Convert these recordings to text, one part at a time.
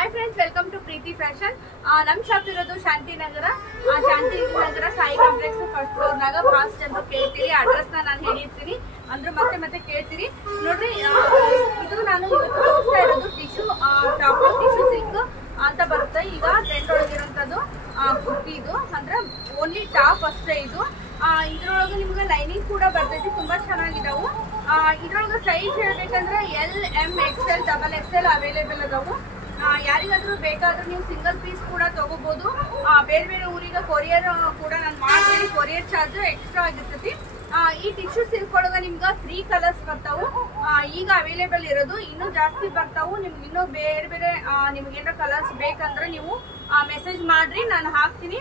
Hi friends, welcome to Preeti fashion. नम shop ಇರೋದು Shantinagar Sai complex first floor ನಾಗ ಫಾಸ್ಟ್ ಅಂತ ಕೇಳ್ತೀರಿ। ಅಡ್ರೆಸ್ ನಾನು ಹೇಳಿರ್ತೀನಿ ಅಂದ್ರೆ ಮತ್ತೆ ಕೇಳ್ತೀರಿ ನೋಡ್ರಿ। ಇದು ನಾನು ಇವತ್ತು ತೋರಿಸ್ತಾ ಇರೋದು ಟಿಶ್ಯೂ ಟಾಪ್, ಟಿಶ್ಯೂ ಸಿಲ್ಕ್ ಅಂತ ಬರುತ್ತೆ। ಈಗ ಟ್ರೆಂಡ್ ಒಳಗಿರೋಂಥದ್ದು ಕುರ್ತಿ, ಇದು ಅಂದ್ರೆ ಓನ್ಲಿ ಟಾಪ್ ಅಷ್ಟೇ। ಇದು ಇದ್ರೊಳಗೆ ನಿಮ್ಗೆ ಲೈನಿಂಗ್ ಕೂಡ ಬರ್ತೈತಿ, ತುಂಬಾ ಚೆನ್ನಾಗಿದಾವು। ಇದ್ರೊಳಗೆ ಸೈಜ್ ಹೇಳ್ಬೇಕಂದ್ರೆ L, M, XL, XXL available ಅದಾವು। ಯಾರಿಗಾದ್ರೂ ಬೇಕಾದ್ರೂ ನೀವು ಸಿಂಗಲ್ ಪೀಸ್ ಕೂಡ ತಗೋಬಹುದು। ಬೇರೆ ಬೇರೆ ಊರಿಗೆ ಕೊರಿಯರ್ ಕೂಡ ನಾನು ಮಾಡ್ತೀನಿ, ಕೊರಿಯರ್ ಚಾರ್ಜ್ ಎಕ್ಸ್ಟ್ರಾ ಆಗಿರ್ತೈತಿ। ಈ ಟಿಶ್ಯೂ ಸಿಲ್ಕ್ ಒಳಗ ನಿಮ್ಗೆ 3 ಕಲರ್ಸ್ ಬರ್ತಾವು ಈಗ ಅವೈಲೇಬಲ್ ಇರೋದು। ಇನ್ನೂ ಜಾಸ್ತಿ ಬರ್ತಾವು, ನಿಮ್ಗೆ ಇನ್ನೂ ಬೇರೆ ಬೇರೆ ನಿಮ್ಗೆ ಏನಾರ ಕಲರ್ಸ್ ಬೇಕಂದ್ರೆ ನೀವು ಮೆಸೇಜ್ ಮಾಡ್ರಿ, ನಾನು ಹಾಕ್ತೀನಿ।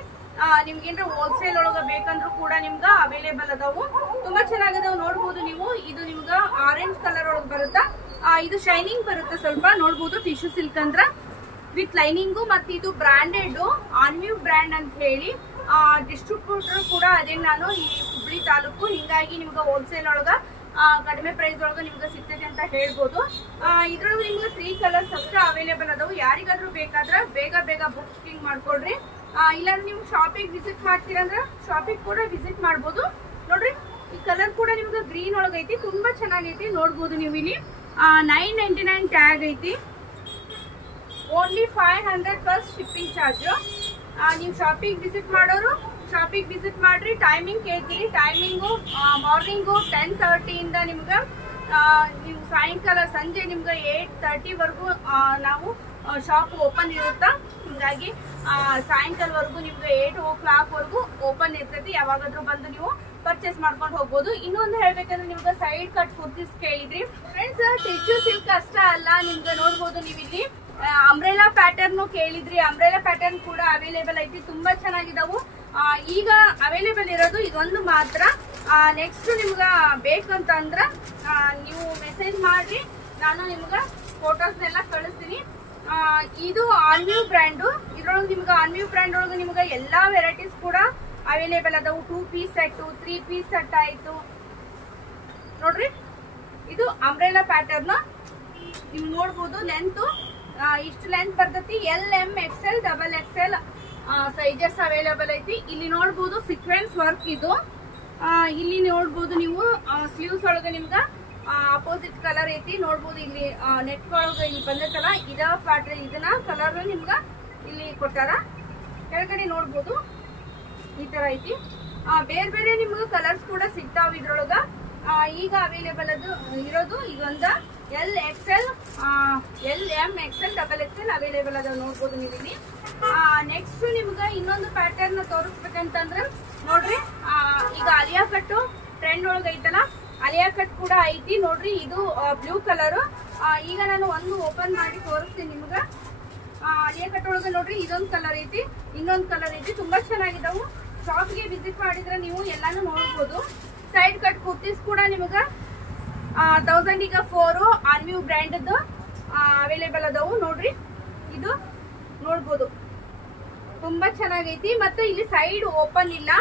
ನಿಮ್ಗೇನ್ರ ಹೋಲ್ಸೇಲ್ ಒಳಗ ಬೇಕಂದ್ರೂ ಕೂಡ ನಿಮ್ಗ ಅವೈಲೇಬಲ್ ಅದಾವು, ತುಂಬಾ ಚೆನ್ನಾಗದಾವ್ ನೋಡ್ಬೋದು ನೀವು। ಇದು ನಿಮ್ಗ ಆರೆಂಜ್ ಕಲರ್ ಒಳಗ್ ಬರುತ್ತಾ, ಇದು ಶೈನಿಂಗ್ ಬರುತ್ತೆ ಸ್ವಲ್ಪ, ನೋಡ್ಬೋದು ಟಿಶ್ಯೂ ಸಿಲ್ಕ್ ಅಂದ್ರ ವಿತ್ ಲೈನಿಂಗು। ಮತ್ತೆ ಇದು ಬ್ರಾಂಡೆಡ್ ಆನ್ವ್ಯೂ ಬ್ರ್ಯಾಂಡ್ ಅಂತ ಹೇಳಿ ಡಿಸ್ಟ್ರಿಬ್ಯೂಟರ್ ಕೂಡ ಅದೇ ನಾನು ಈ ಹುಬ್ಳಿ ತಾಲೂಕು, ಹಿಂಗಾಗಿ ನಿಮ್ಗೆ ಹೋಲ್ಸೇಲ್ ಒಳಗ ಕಡಿಮೆ ಪ್ರೈಸ್ ಒಳಗ ನಿಮ್ಗೆ ಸಿಗ್ತೈತೆ ಅಂತ ಹೇಳ್ಬೋದು। ಇದ್ರೊಳಗೆ ನಿಮ್ಗೆ 3 ಕಲರ್ಸ್ ಅಷ್ಟೇ ಅವೈಲೇಬಲ್ ಅದಾವು। ಯಾರಿಗಾದ್ರೂ ಬೇಕಾದ್ರೆ ಬೇಗ ಬುಕಿಂಗ್ ಮಾಡ್ಕೊಡ್ರಿ। ಇಲ್ಲಾಂದ್ರೆ ನೀವು ಶಾಪಿಗೆ ವಿಸಿಟ್ ಮಾಡ್ತೀರಂದ್ರೆ ಶಾಪಿಗೆ ಕೂಡ ವಿಸಿಟ್ ಮಾಡ್ಬೋದು ನೋಡ್ರಿ। ಈ ಕಲರ್ ಕೂಡ ನಿಮ್ಗೆ ಗ್ರೀನ್ ಒಳಗೈತಿ, ತುಂಬಾ ಚೆನ್ನಾಗೈತಿ ನೋಡ್ಬೋದು ನೀವು। ಇಲ್ಲಿ 999 ಟ್ಯಾಗ್ ಐತಿ, ಓನ್ಲಿ 500 ಪ್ಲಸ್ ಶಿಪ್ಪಿಂಗ್ ಚಾರ್ಜ್। ನೀವು ಶಾಪಿಗೆ ವಿಸಿಟ್ ಮಾಡೋರು ಶಾಪಿಗೆ ವಿಸಿಟ್ ಮಾಡ್ರಿ। ಟೈಮಿಂಗ್ ಕೇಳ್ತೀರಿ, ಟೈಮಿಂಗು ಮಾರ್ನಿಂಗು 10:30 ಇಂದ ನಿಮ್ಗೆ ನೀವು ಸಾಯಂಕಾಲ ಸಂಜೆ ನಿಮ್ಗೆ 8:30 ವರೆಗೂ ನಾವು ಶಾಪ್ ಓಪನ್ ಇರುತ್ತಾ, ಹಿಂಗಾಗಿ ಸಾಯಂಕಾಲವರೆಗೂ ನಿಮ್ಗೆ 8 o'clock ವರೆಗೂ ಓಪನ್ ಇರ್ತೈತಿ, ಯಾವಾಗಾದ್ರೂ ಬಂದು ನೀವು ಪರ್ಚೇಸ್ ಮಾಡ್ಕೊಂಡು ಹೋಗ್ಬೋದು। ಇನ್ನೊಂದು ಹೇಳ್ಬೇಕಂದ್ರೆ ನಿಮ್ಗೆ ಸೈಡ್ ಕಟ್ ಕುರ್ತೀಸ್ ಕೇಳಿದ್ರಿ ಫ್ರೆಂಡ್ಸ್, ಟಿಶ್ಯೂ ಸಿಲ್ಕ್ ಅಷ್ಟೇ ಅಲ್ಲ, ನಿಮ್ಗೆ ನೋಡ್ಬೋದು ನೀವು ಇಲ್ಲಿ ಅಂಬ್ರೆಲಾ ಪ್ಯಾಟರ್ನ್ ಕೇಳಿದ್ರಿ, ಅಂಬ್ರೆಲಾ ಪ್ಯಾಟರ್ನ್ ಕೂಡ ಅವೈಲೇಬಲ್ ಐತಿ, ತುಂಬಾ ಚೆನ್ನಾಗಿದಾವು। ಈಗ ಅವೈಲೇಬಲ್ ಇರೋದು ಇದೊಂದು ಮಾತ್ರ। ನೆಕ್ಸ್ಟ್ ನಿಮ್ಗ ಬೇಕಂತಂದ್ರ ನೀವು ಮೆಸೇಜ್ ಮಾಡ್ರಿ, ನಾನು ನಿಮ್ಗ ಫೋಟೋಸ್ನೆಲ್ಲ ಕಳಿಸ್ತೀನಿ। ಇದು ಆನ್ವ್ಯೂ ಬ್ರ್ಯಾಂಡು, ಇದ್ರೊಳಗೆ ನಿಮ್ಗೆ ಆನ್ವ್ಯೂ ಬ್ರ್ಯಾಂಡ್ ಒಳಗೆ ನಿಮ್ಗೆ ಎಲ್ಲಾ ವೆರೈಟೀಸ್ ಕೂಡ ಅವೈಲೇಬಲ್ ಅದಾವು। 2 ಪೀಸ್ ಸೆಟ್, 3 ಪೀಸ್ ಸೆಟ್ ಆಯ್ತು ನೋಡ್ರಿ। ಇದು ಅಂಬ್ರೆಲಾ ಪ್ಯಾಟರ್ನ್ ನೀವು ನೋಡ್ಬೋದು, ಲೆಂತ್ ಇಷ್ಟು ಲೆಂತ್ ಬರ್ತೈತಿ, L, M, XL, XXL sizes available ಐತಿ। ಇಲ್ಲಿ ನೋಡ್ಬೋದು ಸೀಕ್ವೆನ್ಸ್ ವರ್ಕ್ ಇದು, ಇಲ್ಲಿ ನೋಡ್ಬೋದು ನೀವು ಸ್ಲೀವ್ಸ್ ಒಳಗೆ ನಿಮ್ಗೆ ಅಪೋಸಿಟ್ ಕಲರ್ ಐತಿ ನೋಡ್ಬೋದು। ಇಲ್ಲಿ ನೆಟ್ ಒಳಗೆ ಇಲ್ಲಿ ಬಂದೈತಲ್ಲ ಇದ ಪ್ಯಾಟರ್ನ್, ಇದನ್ನ ಕಲರ್ ನಿಮ್ಗ ಇಲ್ಲಿ ಕೊಟ್ಟಾರ, ಕೆಳಗಡೆ ನೋಡ್ಬೋದು ಈ ತರ ಐತಿ। ಬೇರೆ ಬೇರೆ ನಿಮ್ಗೆ ಕಲರ್ಸ್ ಕೂಡ ಸಿಗ್ತಾವ ಇದ್ರೊಳಗ। ಈಗ ಅವೈಲೇಬಲ್ ಇರೋದು ಇದೊಂದ L, XL, L, M, XL, XXL available ಅದಾವ ನೋಡ್ಬೋದು ನೀವು ಇಲ್ಲಿ। ನೆಕ್ಸ್ಟ್ ನಿಮ್ಗ ಇನ್ನೊಂದು ಪ್ಯಾಟರ್ನ್ ತೋರಿಸ್ಬೇಕಂತಂದ್ರ ನೋಡ್ರಿ, ಈಗ ಅಲಿಯಾ ಕಟ್ ಟ್ರೆಂಡ್ ಒಳಗ ಐತಲ್ಲ, ಅಲಿಯಾ ಕಟ್ ಕೂಡ ಐತಿ ನೋಡ್ರಿ। ಇದು ಬ್ಲೂ ಕಲರ್, ಈಗ ನಾನು ಒಂದು ಓಪನ್ ಮಾಡಿ ತೋರಿಸ್ತೀನಿ ನಿಮ್ಗ। ಅಲಿಯಾ ಕಟ್ ಒಳಗ ನೋಡ್ರಿ ಇದೊಂದು ಕಲರ್ ಐತಿ, ಇನ್ನೊಂದು ಕಲರ್ ಐತಿ, ತುಂಬಾ ಚೆನ್ನಾಗಿದಾವು। ಶಾಪ್ಗೆ ವಿಸಿಟ್ ಮಾಡಿದ್ರೆ ನೀವು ಎಲ್ಲಾನು ನೋಡ್ಬೋದು। ಸೈಡ್ ಕಟ್ ಕುರ್ತೀಸ್ ಕೂಡ ನಿಮ್ಗ 1000 ಈಗ 4 ಆನ್ವ್ಯೂ ಬ್ರ್ಯಾಂಡ್ ಅವೈಲೇಬಲ್ ಅದಾವು ನೋಡ್ರಿ। ಇದು ನೋಡ್ಬೋದು ತುಂಬಾ ಚೆನ್ನಾಗೈತಿ, ಮತ್ತೆ ಇಲ್ಲಿ ಸೈಡ್ ಓಪನ್ ಇಲ್ಲ,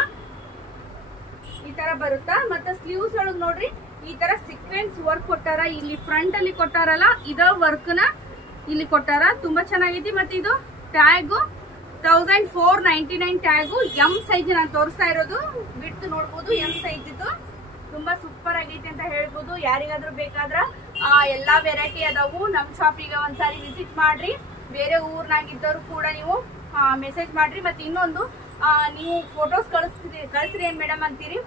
ಈ ತರ ಬರುತ್ತಾ। ಮತ್ತೆ ಸ್ಲೀವ್ಸ್ ಒಳಗ್ ನೋಡ್ರಿ ಈ ತರ ಸೀಕ್ವೆನ್ಸ್ ವರ್ಕ್ ಕೊಟ್ಟಾರ, ಇಲ್ಲಿ ಫ್ರಂಟ್ ಅಲ್ಲಿ ಕೊಟ್ಟಾರಲ್ಲ ಇದ ವರ್ಕ್ ನ ಇಲ್ಲಿ ಕೊಟ್ಟಾರ, ತುಂಬಾ ಚೆನ್ನಾಗೈತಿ। ಮತ್ತೆ ಇದು ಟ್ಯಾಗ್ 1499 ಟ್ಯಾಗು, ಎಂ ಸೈಜ್ ನಾನು ತೋರಿಸ್ತಾ ಇರೋದು, ಬಿಟ್ಟು ನೋಡ್ಬೋದು ಎಂ ಸೈಜ್ ಇದು, ತುಂಬಾ ಸೂಪರ್ ಆಗೈತಿ ಅಂತ ಹೇಳ್ಬೋದು। ಯಾರಿಗಾದ್ರೂ ಬೇಕಾದ್ರ ಎಲ್ಲಾ ವೆರೈಟಿ ಅದಾವು, ನಮ್ ಶಾಪಿಗೆ ಒಂದ್ಸಾರಿ ವಿಸಿಟ್ ಮಾಡ್ರಿ। ಬೇರೆ ಊರ್ನಾಗಿದ್ದವ್ರು ಕೂಡ ನೀವು ಮೆಸೇಜ್ ಮಾಡ್ರಿ। ಮತ್ತೆ ಇನ್ನೊಂದು ನೀವು ಫೋಟೋಸ್ ಕಳಿಸ್ರಿ ಏನ್ ಮೇಡಮ್ ಅಂತೀರಿ,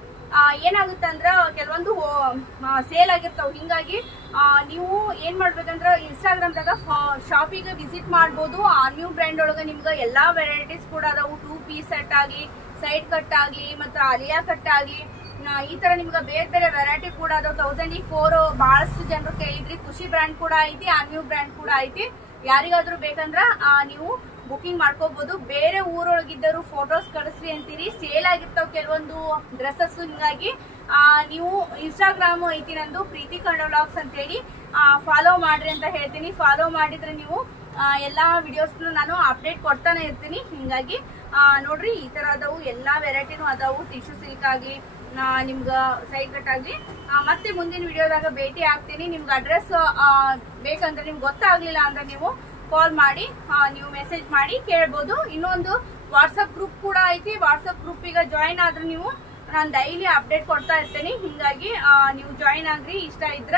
ಏನಾಗುತ್ತೆ ಅಂದ್ರ ಕೆಲವೊಂದು ಸೇಲ್ ಆಗಿರ್ತಾವ, ಹಿಂಗಾಗಿ ನೀವು ಏನ್ ಮಾಡ್ಬೇಕಂದ್ರ ಇನ್ಸ್ಟಾಗ್ರಾಮ್ದಾಗ ಶಾಪಿಗೆ ವಿಸಿಟ್ ಮಾಡ್ಬೋದು। ಆನ್ವ್ಯೂ ಬ್ರ್ಯಾಂಡ್ ಒಳಗ ನಿಮ್ಗೆ ಎಲ್ಲಾ ವೆರೈಟೀಸ್ ಕೂಡ ಅದಾವು, 2 ಪೀಸ್ ಸೆಟ್ ಆಗಿ, ಸೈಡ್ ಕಟ್ ಆಗಿ, ಮತ್ತೆ ಅಲಿಯಾ ಕಟ್ ಆಗಿ, ಈ ತರ ನಿಮ್ಗೆ ಬೇರೆ ಬೇರೆ ವೆರೈಟಿ ಕೂಡ ಅದಾವ। 1004 ಬಹಳಷ್ಟು ಜನರು ಕೇಳಿದ್ರಿ, ಖುಷಿ ಬ್ರ್ಯಾಂಡ್ ಕೂಡ ಐತಿ, ಆನ್ವ್ಯೂ ಬ್ರ್ಯಾಂಡ್ ಕೂಡ ಐತಿ। ಯಾರಿಗಾದ್ರೂ ಬೇಕಂದ್ರ ನೀವು ಬುಕಿಂಗ್ ಮಾಡ್ಕೋಬಹುದು। ಬೇರೆ ಊರೊಳಗಿದ್ದರು ಫೋಟೋಸ್ ಕಳಿಸ್ರಿ ಅಂತೀರಿ, ಸೇಲ್ ಆಗಿರ್ತಾವ ಕೆಲವೊಂದು ಡ್ರೆಸ್ಸಸ್, ಹಿಂಗಾಗಿ ನೀವು ಇನ್ಸ್ಟಾಗ್ರಾಮ್ ಐತಿ ನಂದು ಪ್ರೀತಿ ಕನ್ನಡ ವ್ಲಾಗ್ಸ್ ಅಂತ ಹೇಳಿ, ಫಾಲೋ ಮಾಡ್ರಿ ಅಂತ ಹೇಳ್ತೀನಿ। ಫಾಲೋ ಮಾಡಿದ್ರೆ ನೀವು ಎಲ್ಲಾ ವಿಡಿಯೋಸ್ ನಾನು ಅಪ್ಡೇಟ್ ಕೊಡ್ತಾನೆ ಇರ್ತೀನಿ, ಹಿಂಗಾಗಿ ನೋಡ್ರಿ ಈ ತರ ಅದಾವು, ಎಲ್ಲಾ ವೆರೈಟಿನೂ ಅದಾವು, ಟಿಶ್ಯೂ ಸಿಲ್ಕ್ ಆಗ್ಲಿ ನಿಮ್ಗ ಸೈಡ್ ಕಟ್ ಆಗ್ಲಿ। ಮತ್ತೆ ಮುಂದಿನ ವಿಡಿಯೋದಾಗ ಭೇಟಿ ಆಗ್ತೀನಿ। ನಿಮ್ಗೆ ಅಡ್ರೆಸ್ ಬೇಕಂದ್ರೆ ನಿಮ್ಗೆ ಗೊತ್ತಾಗ್ಲಿಲ್ಲ ಅಂದ್ರೆ ನೀವು ಕಾಲ್ ಮಾಡಿ ನೀವು ಮೆಸೇಜ್ ಮಾಡಿ ಕೇಳ್ಬೋದು. ಇನ್ನೊಂದು ವಾಟ್ಸಪ್ ಗ್ರೂಪ್ ಕೂಡ ಐತಿ. ವಾಟ್ಸಪ್ ಗ್ರೂಪ್ ಈಗ ಜಾಯಿನ್ ಆದ್ರೆ ನೀವು ನಾನು ಡೈಲಿ ಅಪ್ಡೇಟ್ ಕೊಡ್ತಾ ಇರ್ತೀನಿ. ಹಿಂಗಾಗಿ ನೀವು ಜಾಯಿನ್ ಆಗ್ರಿ. ಇಷ್ಟ ಇದ್ರ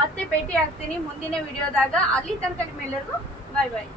ಮತ್ತೆ ಭೇಟಿ ಆಗ್ತೀನಿ ಮುಂದಿನ ವಿಡಿಯೋದಾಗ. ಅಲ್ಲಿ ತನಕ ನಿಮ್ಮೆಲ್ಲರಿಗೂ ಬಾಯ್ ಬಾಯ್.